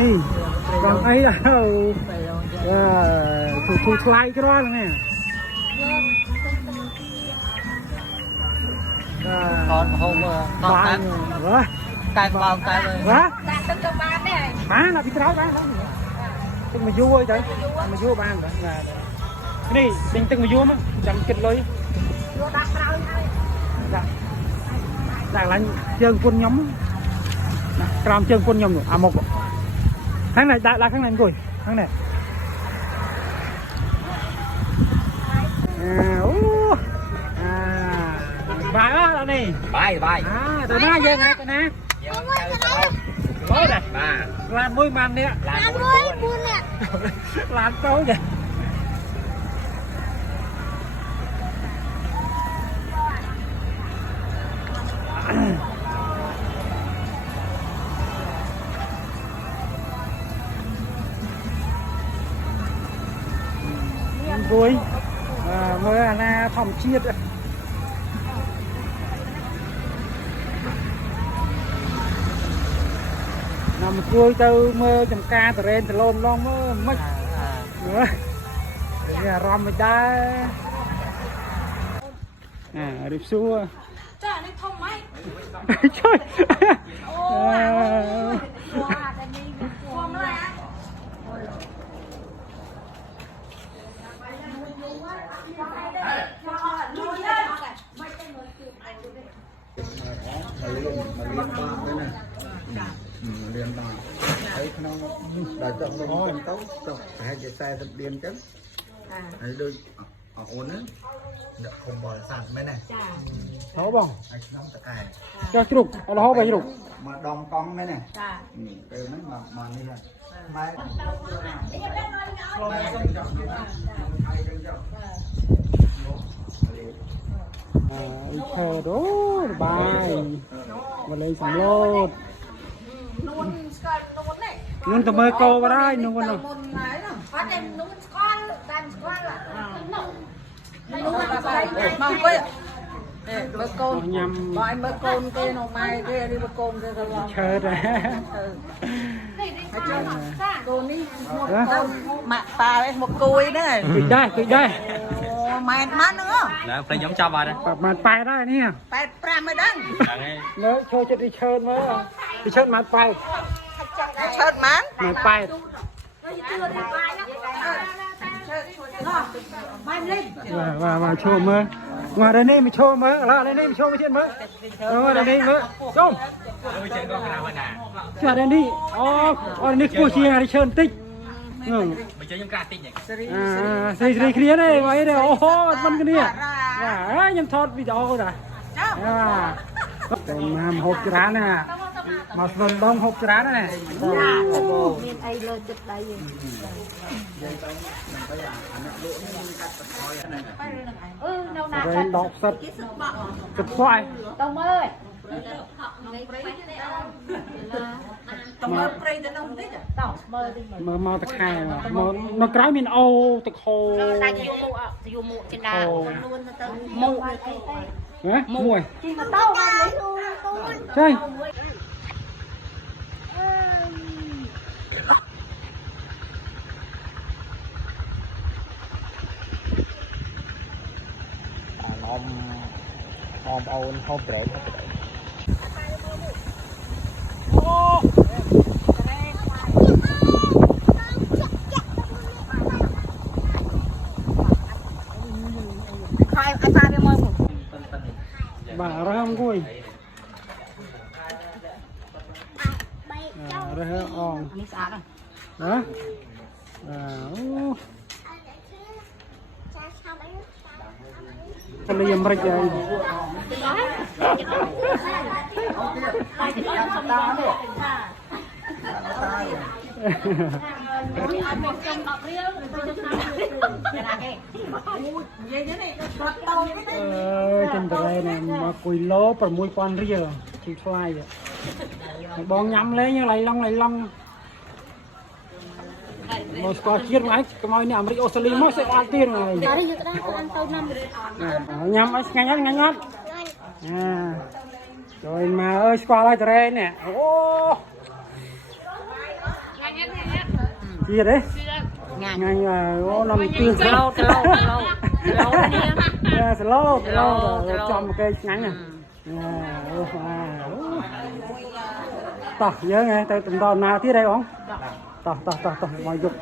នេះcònអីទូថ្លៃក្រហ្នឹងនេះតនហូបតនតែតែបោកតែវ៉ាតែទឹកក៏បានដែរបានដល់ពីក្រោយបានទឹកមកយូរអីទៅមកយូរបាននេះទិញទឹកមកយូរមកចាំគិតលុយយកដាក់ក្រោយហើយដាក់ឡើងជើងពុនខ្ញុំក្រោមជើងពុនខ្ញុំអាមុខខាងnàyដាក់ខាងnàyអង្គុយខាងnàyអូបាយអត់នេះបាយទៅណាយើងទៅណាយើងទៅអូដែរបាទឡានមួយបាននេះឡានមួយ4នាក់ឡានតូចអង្គុយមើលអាណាធម្មជាតិនាំអង្គុយទៅមើលចំការតរ៉េនតឡូនឡងមើលមិនអារម្មណ៍មិនដែររៀបសួរចានេះធំហ្មងជួយអូយវ៉ាតែនេះវាធំឡើយរៀនបានហើយក្នុងដល់ចុះនំទៅចុះប្រហែលជា40រៀនចឹងហើយដូចអូនហ្នឹងដាក់ខំបរិស័ទមែនទេចាហៅបងហើយក្នុងតកែចុះជ្រូកអត់ហៅបាយជ្រូកមកដងកង់មែនទេចាពេលហ្នឹងមកនេះហើយម៉ែឈើដូបាយមកលេងសំឡូតនួនស្គាល់នួននេះនួនទៅមើលកោបាត់ហើយនួននោះមុនហើយនោះអត់តែនួនស្គាល់តែស្គាល់នោះនួនស្គាល់មកវិញមើលកូនញ៉ាំបាយមើលកូនគេនោះម៉ែគេនេះមើលកូនគេទៅឈើដែរកូននេះម៉ាក់ប៉ាឯងមកគួយហ្នឹងគិចដែរអូម៉ែម៉ាន់ហ្នឹងណាព្រៃខ្ញុំចាប់បាត់ប្រហែល8ដែរនេះ85មិនដឹងមើលចូលចិត្តទីឈើមើលទីឈើម៉ែ8ឈើម៉ាន់ម៉ែ8បាទឈោមើលមកđâyនេះមកឈោមើលឥឡូវđâyនេះមកឈោមកទៀតមើលđâyនេះមើលចុំចាđâyនេះអូនេះគួរជាងឈើបន្តិចបើជិះខ្ញុំក្រាស់តិចនេះស្រីគ្នាទេមកអីទេអូហូអត់មិនគ្នាបាទខ្ញុំថតវីដេអូដែរបាទទៅមកម្ហូបច្រើនណាមកស្វឹងដងហូបច្រើនណាមានអីលើចិត្តដៃយើងនៅណាចាដកផ្សិតទឹកខ្វាយទៅមើលតើមើលព្រៃទៅនោះបន្តិចតើមើលតិចមើលមកតខែមកនៅក្រៅមានអូទឹកហូរដាច់យូមួកចិនដានួនទៅមួកហ៎មួយជិះម៉ូតូបានលេងចៃបងប្អូនហូបត្រេកអូហើយអាសាវាមើលបាទរើអង្គុយរើអងនេះស្អាតណាអូពលីអាមេរិកហើយចំតរ៉េនេះមកគួយឡូ6000រៀលជីថ្លៃបងញ៉ាំលេងឡៃឡងមកស្គាល់ជាតិមកឯងកុំឲ្យនេះអាមេរិកអូស្ត្រាលីមកស្អត់ទៀតហើយតែយកទៅអានទៅញ៉ាំឲ្យឆ្ងាញ់អត់ចូលមកអើយស្គាល់ហើយតរ៉េនេះអូ ញ chia đấy ngay ô nằm tư lâu slow cho một cây ngắn này tao nhớ nghe tay tụi nào tí đây không tao mọi dục